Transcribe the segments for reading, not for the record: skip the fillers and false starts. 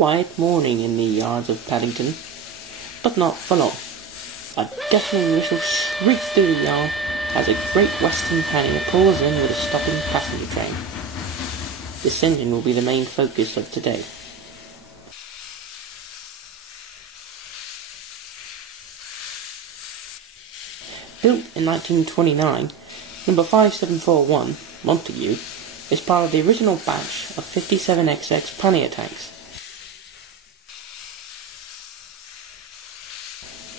quiet morning in the yards of Paddington, but not for long. A deafening whistle shrieks through the yard as a Great Western pannier pulls in with a stopping passenger train. This engine will be the main focus of today. Built in 1929, number 5741, Montague, is part of the original batch of 57XX pannier tanks.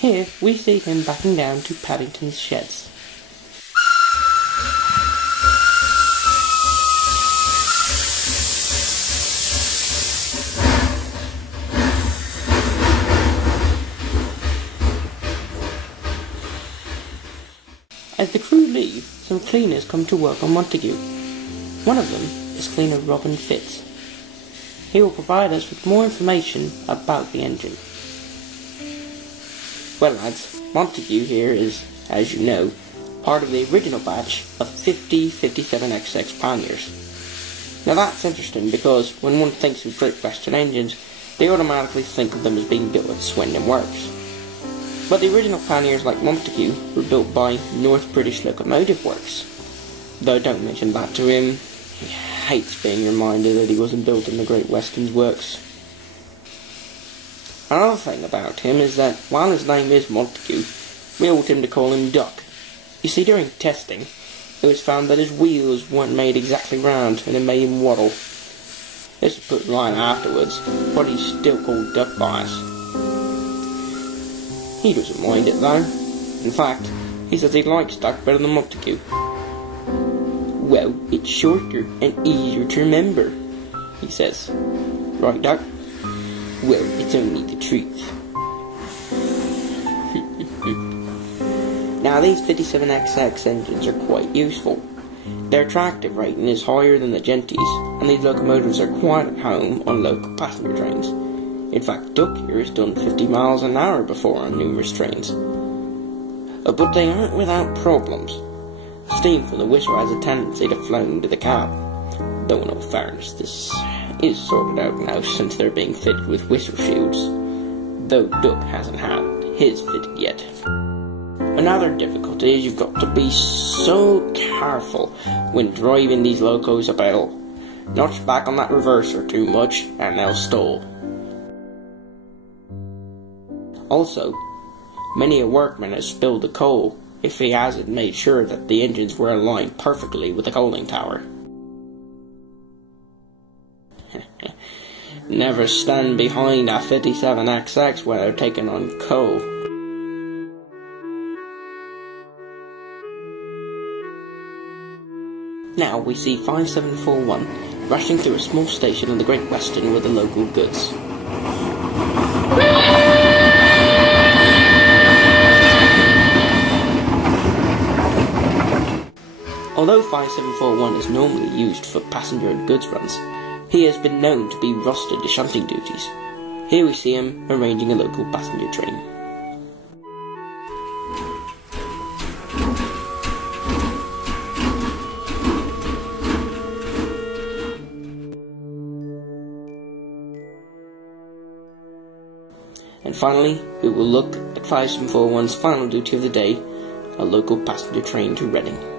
Here we see him backing down to Paddington's sheds. As the crew leave, some cleaners come to work on Montague. One of them is cleaner Robin Fitz. He will provide us with more information about the engine. Well lads, Montague here is, as you know, part of the original batch of 50 57XX panniers. Now that's interesting because when one thinks of Great Western engines, they automatically think of them as being built at Swindon Works. But the original panniers like Montague were built by North British Locomotive Works. Though don't mention that to him, he hates being reminded that he wasn't built in the Great Western's works. Another thing about him is that while his name is Montague, we ought him to call him Duck. You see, during testing, it was found that his wheels weren't made exactly round and it made him waddle. This was put right afterwards, but he's still called Duck by us. He doesn't mind it though. In fact, he says he likes Duck better than Montague. Well, it's shorter and easier to remember, he says. Right, Duck? Well, it's only the truth. Now, these 57XX engines are quite useful. Their tractive rating is higher than the Genties, and these locomotives are quite at home on local passenger trains. In fact, Duck here has done 50 miles an hour before on numerous trains. But they aren't without problems. Steam from the whistle has a tendency to flow into the cab. Though in all fairness, this is sorted out now since they're being fitted with whistle shields. Though Duck hasn't had his fitted yet. Another difficulty is you've got to be so careful when driving these locos about. Notch back on that reverser too much and they'll stall. Also, many a workman has spilled the coal if he hasn't made sure that the engines were aligned perfectly with the coaling tower. Never stand behind a 57XX when they're taking on coal. Now we see 5741 rushing through a small station in the Great Western with the local goods. Although 5741 is normally used for passenger and goods runs, he has been known to be rostered to shunting duties. Here we see him arranging a local passenger train. And finally, we will look at 5741's final duty of the day, a local passenger train to Reading.